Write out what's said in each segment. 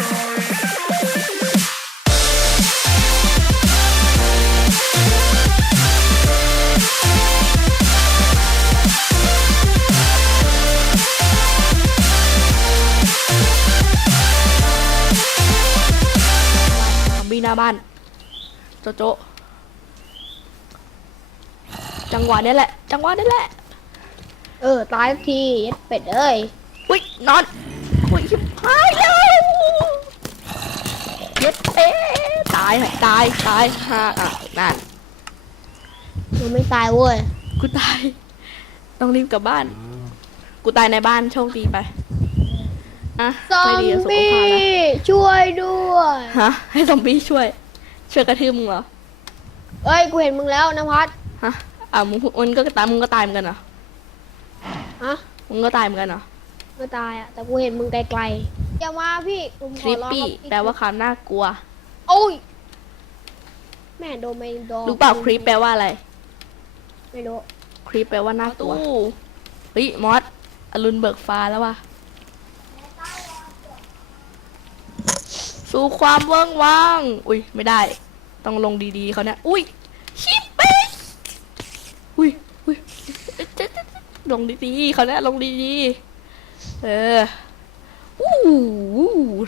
ซอมบี้หน้าบ้าน โจโจ จังหวะนี้แหละ จังหวะนี้แหละ เออ ตายสักทีเย็ดเป็ดเอ้ย อุ้ยนอนอุ้ยชิบหายแล้วเย็ดเอ๊ะตายตายตายฮ่าอะนั่นมันไม่ตายเว้ยกูตาย ต้องรีบกลับบ้าน กูตายในบ้านโชคดีไปอะซอไม่มดีกับสุขบี้ภาพแล้วช่วยด้วยฮะให้ซอมบี้ช่วย ช่วยกระทืบมึงเหรอเอ้ยกูเห็นมึงแล้วนภัสฮะอะมึงมึงก็ตายมึงก็ตายเหมือนกันเหรอฮะมึงก็ตายเหมือนกันเหรอ ไม่ตายอะแต่กูเห็นมึงไกลๆอย่ามาพี่ผมคขลิอปร้องปี้ครับแปลว่าความน่ากลัว โอ้ย แม่โดนไม่โดนรู้เปล่าคลิปแปลว่าอะไร ไม่รู้คลิปแปลว่าน่ากลัวเฮ้ยมอสอรุณเบิกฟ้าแล้วว่ะ สู่ความเวิ้งว้าง อุ้ยไม่ได้ ต้องลงดีๆเขาเนี่ย อุ้ยชิปเปสอุ้ยอุ้ยเอ๊ะเจ๊ะเจ๊ะเจ๊ะลงดีๆเขาเนี่ยลงดีๆเอออู้หู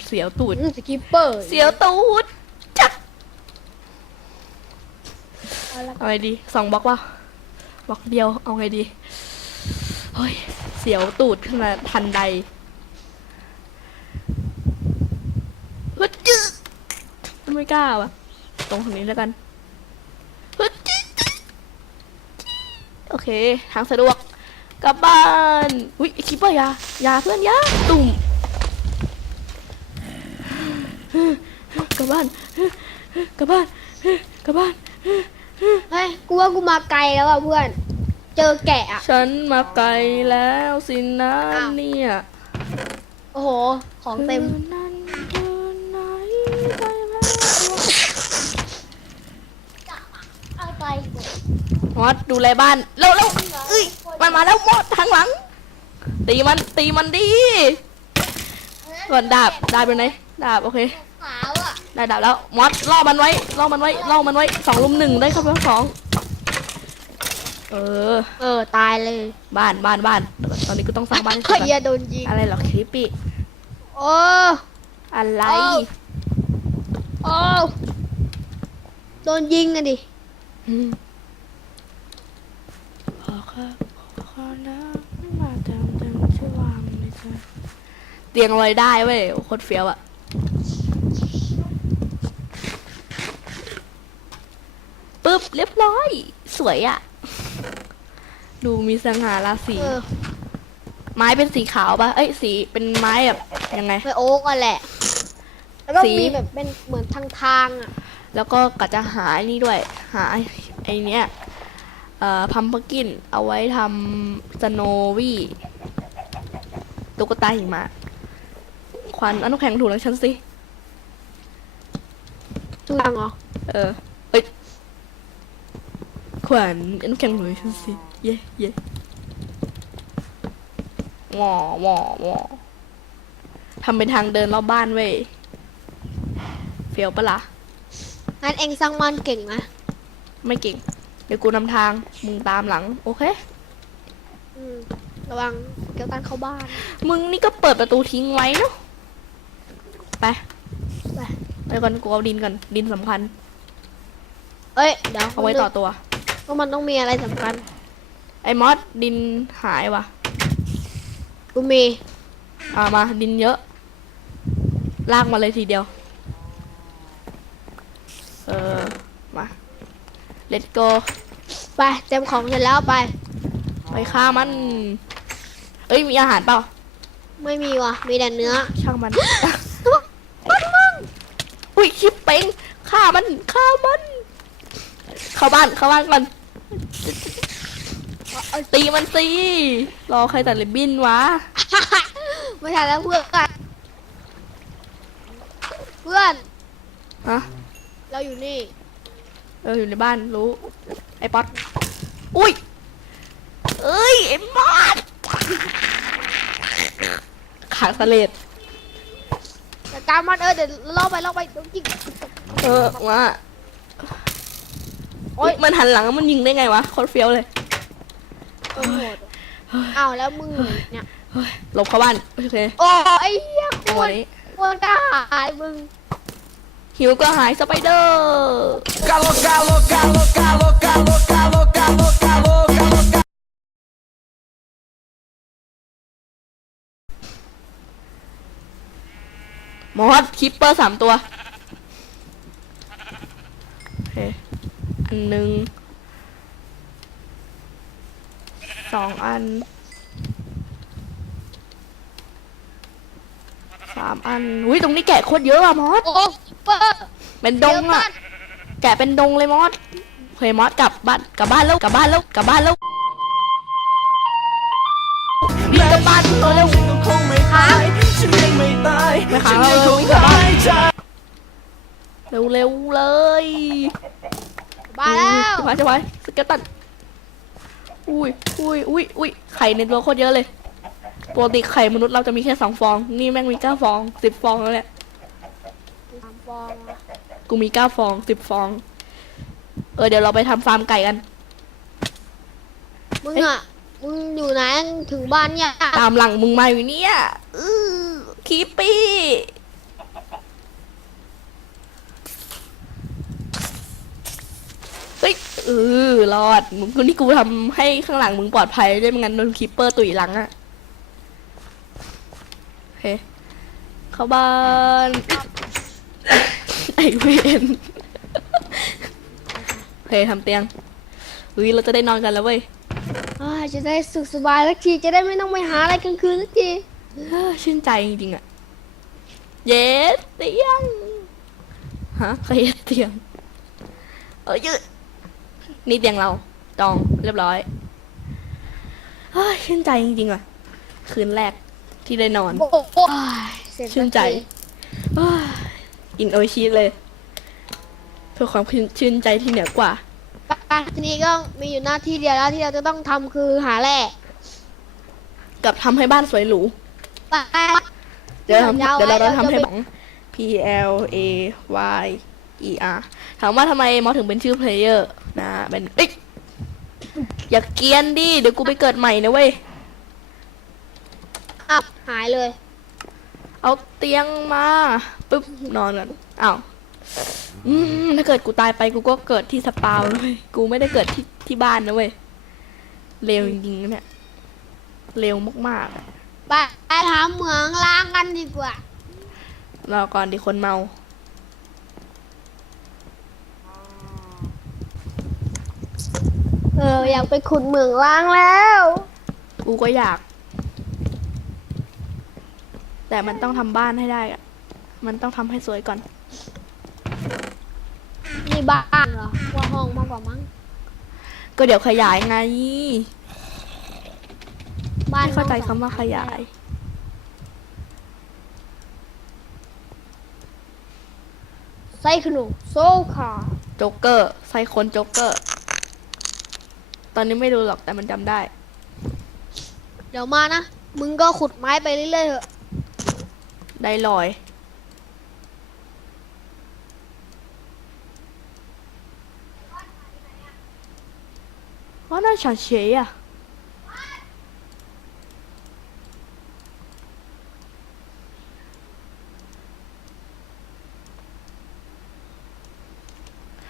เสียวตูดอืมสกิปเปอร์ เสียวตูดจัก เอาไงดีสองบล็อกว่าบล็อกเดียวเอาไงดีเฮ้ยเสียวตูดขึ้นมาทันใดฮึดจื้อไม่กล้าวะตรงทางนี้แล้วกันฮึดจื้อโอเค ทางสะดวกกลับบ้านอุ้ยคิปเปอร์ยายาเพื่อนยาตุ่มกลับบ้านกลับบ้านกลับบ้าน เฮ้ย กูว่ากูมาไกลแล้วอะเพื่อน เจอแกะอะ ฉันมาไกลแล้วสินะอ้าว เนี่ยโอ้โห ของเต็ม คืนนั้นคืนไหนไปแล้วเอาไปมอสดูแลบ้านเร็วเร็วเอ้ยมันมาแล้วมอสทางหลัง ตีมันตีมันดีก่อนดาบดาบอยู่ไหนดาบโอเค ขาวอะ ได้ดาบแล้วมอสล่อมันไว้ล่อมันไว้ล่อมันไว้สองลุมหนึ่งได้ครับสองเออ เออตายเลยบ้านบ้านบ้านตอนนี้กูต้องสร้างบ้านให้เสเฮ้ร็ยจอย่าก่อนโดนยิงอะไรเหรอคลิปปี้โอ้อะไรเอ้าโอ้โดนยิงอะดิอืมขอครับขอนะไม่มาเต็มเต็มชื่อวางเลยจ้ะเตียงลอยได้เว้ยโคตรเฟี้ยวอะ ปึ๊บเรียบร้อย สวยอะดูมีสง่าราศีเออไม้เป็นสีขาวปะเอ้ยสีเป็นไม้แบบยังไงไม่โอ๊กอะแหละแล้วก็สี มีแบบเป็นเหมือนทางทางๆอะแล้วก็กะจะหาไอ้นี่ด้วย หาไอ้ไอเนี้ยเอ่อพัมพกินเอาไว้ทำสโนวี่ตุ๊กตาหิมะควันเอาน้ำแข็งถูกแล้วฉันสิทุกอย่างเหรอ เออเอ้ย ขวัญเอาน้ำแข็งถูกแล้วฉันสิเย่เย่หวอหวอหวอทำเป็นทางเดินรอบบ้านเว้ยเฟียวปะล่ะงั้นเองสร้างมันเก่งนะไม่เก่ง เดี๋ยวกูนำทางมึงตามหลัง โอเค อืมระวังเกี่ยวกันเข้าบ้าน มึงนี่ก็เปิดประตูทิ้งไว้เนาะไปไปไปก่อนกูเอาดินก่อนดินสำคัญ เอ้ยเดี๋ยวเอาไว้ต่อตัว ก็มันต้องมีอะไรสำคัญ ไอ้มอสดินหายว่ะ กูมี อ่ามาดินเยอะ ลากมาเลยทีเดียว เออ มา let's go ไปเต็มของเสร็จแล้วไป ไปฆ่ามัน เอ้ยมีอาหารเปล่า ไม่มีว่ะ มีแต่เนื้อ ช่างมันมันมึงอุ้ยชิปเป่งฆ่ามันฆ่ามัน เข้าบ้านเข้าบ้านก่อนตีมันสิรอใครตัดริบบิ้นวะไม่ทันแล้วเพื่อนเพื่อนฮะเราอยู่นี่เอออยู่ในบ้านรู้ไอ้ป๊อตอุ้ยเอ้ยไอ้มอดขาสะเลดจัดดการมันเออเดี๋ยวล่อไปล่อไปเดี๋ยวยิงเออว่าโอ้ย มันหันหลังแล้วมันยิงได้ไงวะโคตรเฟี้ยวเลย โอ้โหเอาแล้วมือเนี่ยหลบเข้าบ้าน โอเคโอ้ไอ้เหี้ยโคตัวนนี้โคตรก็หายมึงหิวก็หายสไปเดอร์มดคิปเปอร์สามตัว อันหนึ่งสองอันสามอันอุ้ยตรงนี้แกะโคตรเยอะอะมอสโอ้เปอร์เป็นดงอะแกะเป็นดงเลยมอสเฮ้ยมอสกลับบ้านกลับบ้านแล้วกลับบ้านแล้วกลับบ้านแล้วรีบกลับบ้านตัวเร็วฉันก็คงไม่ตายฉันยังไม่ตายไม่ค้างฉันยังคงแล้วหายใจเร็วเร็วๆเลย มาแล้วจะไปจะไปสเกตตันอุ้ยอุ้ยอุ้ยอุ้ยไข่ในตัวโคตรเยอะเลยปกติไข่มนุษย์เราจะมีแค่สองฟอง นี่แม่งมีเก้าฟองสิบฟองแล้วแหละสามฟองอะกูมีเก้าฟองสิบฟอง เออเดี๋ยวเราไปทำฟาร์มไก่กัน มึงอะมึงอยู่ไหนถึงบ้านเนี่ยงตามหลังมึงมาอยู่เนี่ย อือคีปปี้ เฮ้ยเออรอดมึงคนที่กูทำให้ข้างหลังมึงปลอดภัยด้วยไม่งั้นโดนคีปเปอร์ตุยหลังอะโอเคเข้าบ้านไอเวนโอเคทำเตียงอุ้ยเราจะได้นอนกันแล้วเว้ยอ่าจะได้สุขสบายสักทีจะได้ไม่ต้องไปหาอะไรกลางคืนสักทีเอ้อชื่นใจจริงๆอะเย้เตียงฮะใครเย้เตียงเออยืด นี่เตียงเราจองเรียบร้อยเฮ้ยชื่นใจจริงๆว่ะ คืนแรกที่ได้นอน โอ้โหเสร็จสักทีชื่นใจเฮ้ยอินโอชีสเลย เพื่อความชื่นใจที่เหนือกว่า ไปทีนี้ก็มีอยู่หน้าที่เดียวแล้วที่เราจะต้องทำคือหาแร่กับทำให้บ้านสวยหรู ไป เดี๋ยวทำยาวเดี๋ยวเราไว้จะทำให้เราจะบัง P L A Y E R ถามว่าทำไมมอถึงเป็นชื่อเพลเยอร์นะเป็นเอ้ยอย่าเกรียนดิ เดี๋ยวกูไปเกิดใหม่นะเว้ย อับหายเลย เอาเตียงมาปุ๊บนอนกันอ้าวอืมถ้าเกิดกูตายไปกูก็เกิดที่สปาวนะเว้ยกูไม่ได้เกิดที่ที่บ้านนะเว้ยเร็วจริงๆนะเนี่ยเร็วมากๆอะไปไปหาเหมืองล้างกันดีกว่า รอก่อนดิคนเมา อออยากไปขุดเหมืองล้างแล้ว กูก็อยาก แต่มันต้องทำบ้านให้ได้อะมันต้องทำให้สวยก่อนนี่บ้านเหรอว่าห้องมากกว่ามั้งก็เดี๋ยวขยายไง บ้านไม่เข้าใจคำว่าขยาย ไส้ขนมโซคาโจ๊กเกอร์ไซคนโจ๊กเกอร์ ตอนนี้ไม่รู้หรอกแต่มันจำได้ เดี๋ยวมานะ มึงก็ขุดไม้ไปเรื่อยๆเถอะ ได้ลอยว่าน่าฉันเฉยอะ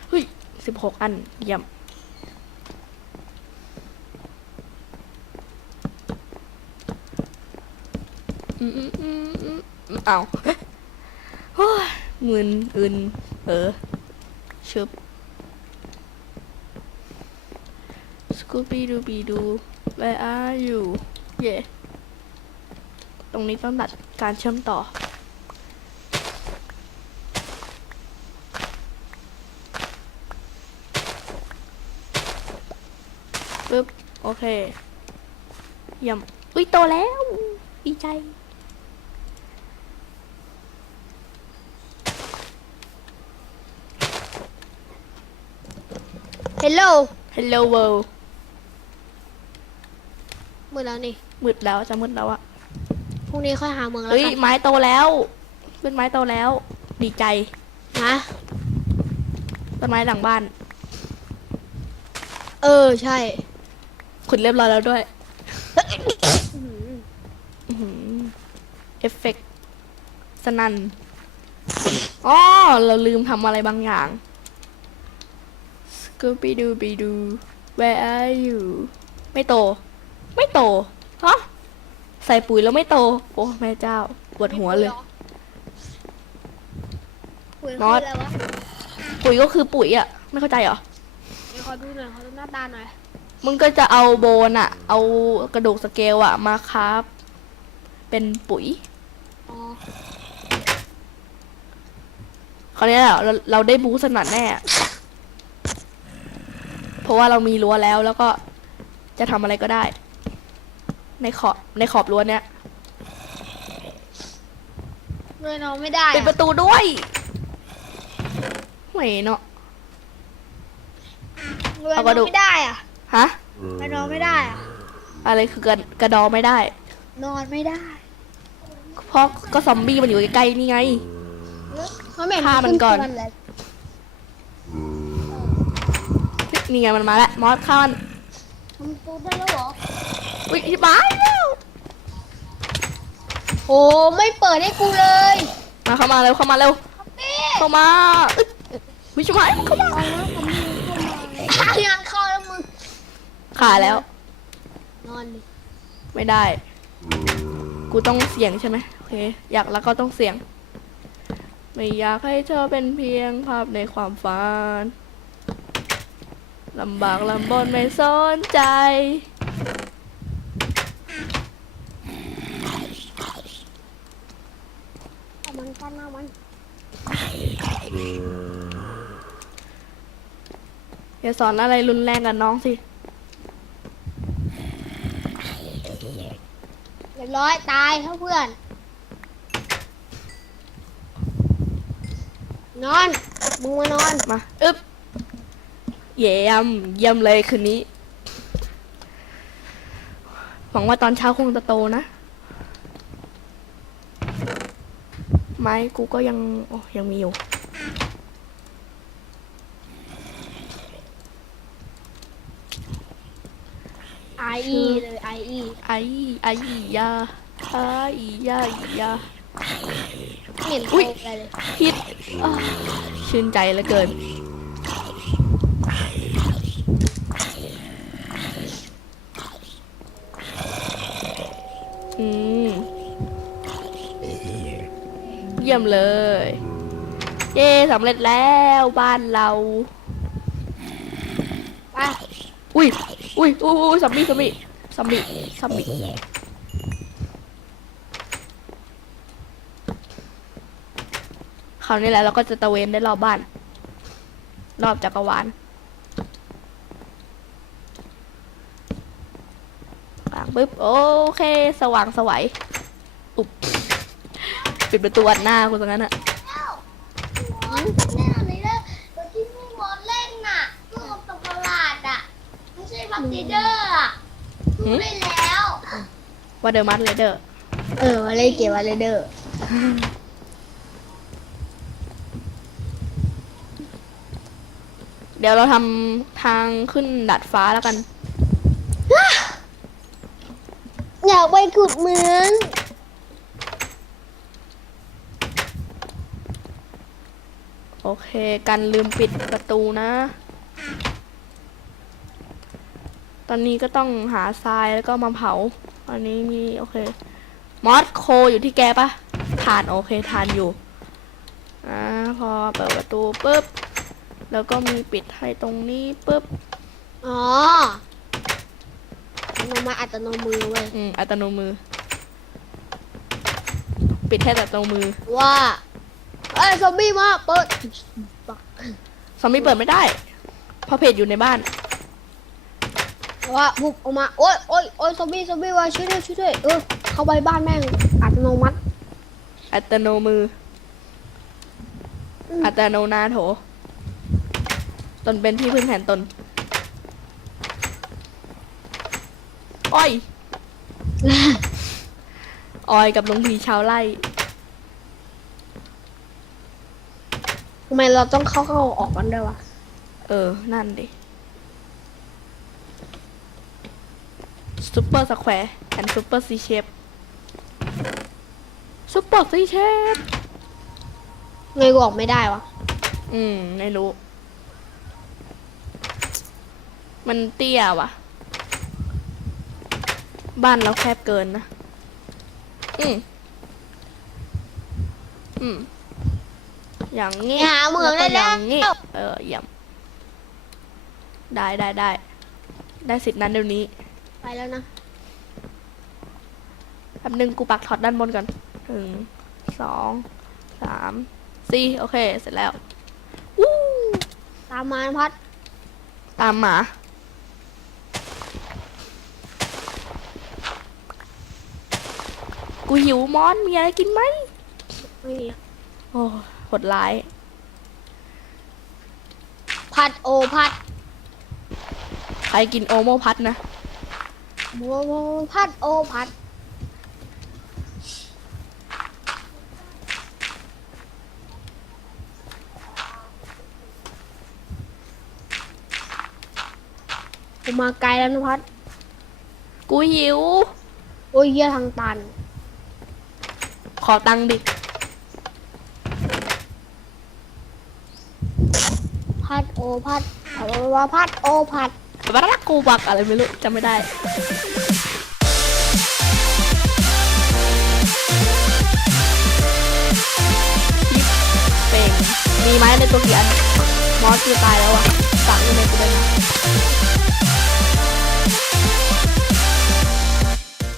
เฮ้ยสิบหกอันเยี่ยม อืมอืมอืมอืมอืม เอาโอ้ยมึนอึนเออชึบสกูปีดูบีดู where are you เย่ตรงนี้ต้องตัดการเชื่อมต่อปึ๊บ โอเคยี่ยมอุ้ย โตแล้ว ดีใจ เฮลโล Hello world มือแล้วนี่มืดแล้วจะมืดแล้วอะพรุ่งนี้ค่อยหาเหมืองแล้วเฮ้ยกันไม้โตแล้วต้นไม้โตแล้ว ดีใจนะต้นไม้หลังบ้าน เออใช่ขุดเรียบร้อยแล้วด้วยอื้อหืออื้อหือเอฟเฟกต์สนันอ๋อเราลืมทำอะไรบางอย่าง Scooby Dooby Doo Where are you ไม่โต ไม่โตฮะใส่ปุ๋ยแล้วไม่โต โอ้แม่เจ้าปวดหัวเลย ปุ๋ยน็อตคืออะไรวะปุ๋ยก็คือปุ๋ยอะไม่เข้าใจเหรอ เดี๋ยวขอดูหน่อยขอดูหน้าตาหน่อยมึงก็จะเอาโบนอะเอากระดูกสเกลอะมาครับ เป็นปุ๋ยอ๋อคราวนี้แหละเราเราได้บูสนัดแน่เพ ราะว่าเรามีรั้วแล้วแล้วก็จะทำอะไรก็ได้ ในขอบในขอบรั้วเนี้ยเลยนอนไม่ได้ปิดปอะระตูด้วยไม่เนาะ เลยนเอาอกระดูกนไม่ได้อะฮะ เลยนอนไม่ได้อะอะไรคือกระกระดอไม่ได้ นอนไม่ได้เพราะก็ซอมบี้มันอยู่ใกล้ๆนี่ไง เขาไม่เห็นฆ่ามันก่อน ขึ้เลย นี่ไงมันมาแล้วมอสข้ามันทำตัวได้แล้วเหรออุ้ยที่บ้านแล้วโอ้ไม่เปิดให้กูเลยมาเข้ามาเร็วเข้ามาเร็วพี่เข้ามาอึ๊ดวิชมายเข้ามาเอาแล้วทำไมเข้ามายังเข้าแล้วมึงขาแล้ว นอนดิไม่ได้ กูต้องเสี่ยงใช่ไหมโอเค อยากแล้วก็ต้องเสี่ยง ไม่อยากให้เธอเป็นเพียงภาพในความฝัน ลำบากลำบนไม่สนใจ เอามันกันเอามันอย่าสอนอะไรรุนแรงกับน้องสิ เรียบร้อยตายครับเพื่อน นอน มึงมานอน มา อึ๊บ เยี่ยมเยี่ยมเลยคืนนี้ หวังว่าตอนเช้าคงจะโตนะ ไม้กูก็ยังโอ้ยังมีอยู่ไอเอเลยไอเอไอ้ไอ้ยาไอ้ยาอียาไม่เห็นอุ๊โตยอะไรเลย ฮิตอ้าวชื่นใจเหลือเกิน อืม เยี่ยมเลย เย้สำเร็จแล้วบ้านเราไปอุ้ยอุ้ยอุ้ยอุ้ยซอมบี้ซอมบี้ซอมบี้ซอมบี้คราวนี้แหละเราก็จะตะเวนได้รอบบ้าน รอบจักรวาลวางปึ๊บโอเค สว่างสวัยอุ๊บ ปิดประตูอัดหน้ากูตรงนั้นอะแน่เลยนะตัวที่พี่มดเล่นน่ะตู้กับตกประหลาดอะไม่ใช่บัคซีเดอร์อะรู้ไปแล้วว่าเดอร์มัสเลเดอร์ เออมาเล่นเกมอะไรเด้อเดี๋ยวเราทำทางขึ้นดัดฟ้าแล้วกัน อยากไปขุดเหมือง โอ เค กันลืมปิดประตูนะ ตอนนี้ก็ต้องหาทรายแล้วก็มาเผา อันนี้มีโอเค มอสโคอยู่ที่แกปะทานโอเคทานอยู่ อ่าพอเปิดประตูปุ๊บ แล้วก็มีปิดให้ตรงนี้ปุ๊บ อ๋อมันมาอัตโนมือเว้ย อืม อัตโนมือ ปิดให้แต่ตรงมือว่าเอ้ยซอมบี้มาเปิดปักซอมบี้เปิดไม่ได้ เพราะเพจอยู่ในบ้าน ว่าบุบออกมาโอ๊ยโอ๊ยโอ๊ยซอมบี้ซอมบี้ว่าช่วยด้วยช่วยด้วยเออเข้าไปบ้านแม่งอัตโนมัติอัตโนมือ อัตโนนาโถ ตนเป็นที่พึ่งแทนตน อ้อย ออยกับลุงพีชาวไร่ ทำไมเราต้องเข้าเข้าออกกันด้วยวะ เออ นั่นดิซูเปอร์สแควร์แอนซูเปอร์ซีเชฟซูเปอร์ซีเชฟไงกูออกไม่ได้วะ อืม ไม่รู้ มันเตี้ยว่ะบ้านเราแคบเกินนะ อืม อืม อย่างงี้หาเหมืองได้อแล้ย่าวงงี้เออเยี่ยมได้ได้ได้ ได้สิทธิ์นั้นเดี๋ยวนี้ไปแล้วนะ แป๊บนึงกูปักท็อตด้านบนก่อนหนึ่งสองสามสี่โอเค เสร็จแล้ววู้ตามมานะพัดตามหมา กูหิวมอนมีอะไรกินไหม ไม่มีโอ้โหดร้าย พัดโอพัดใครกินโอโมพัดนะโมโมพัดโอพัด ผมมาไกลแล้วนะพัด กูหิว โอ้ยเยี่ยทางตัน ขอตังค์ดิ พัดโอพัดอวาพัดโอพัดบารักกูบักอะไรไม่รู้จำไม่ได้ เป่งมีไหมในตัวกี่อัน มอสคือตายแล้วอะสั่งอยู่ในกูได้นะ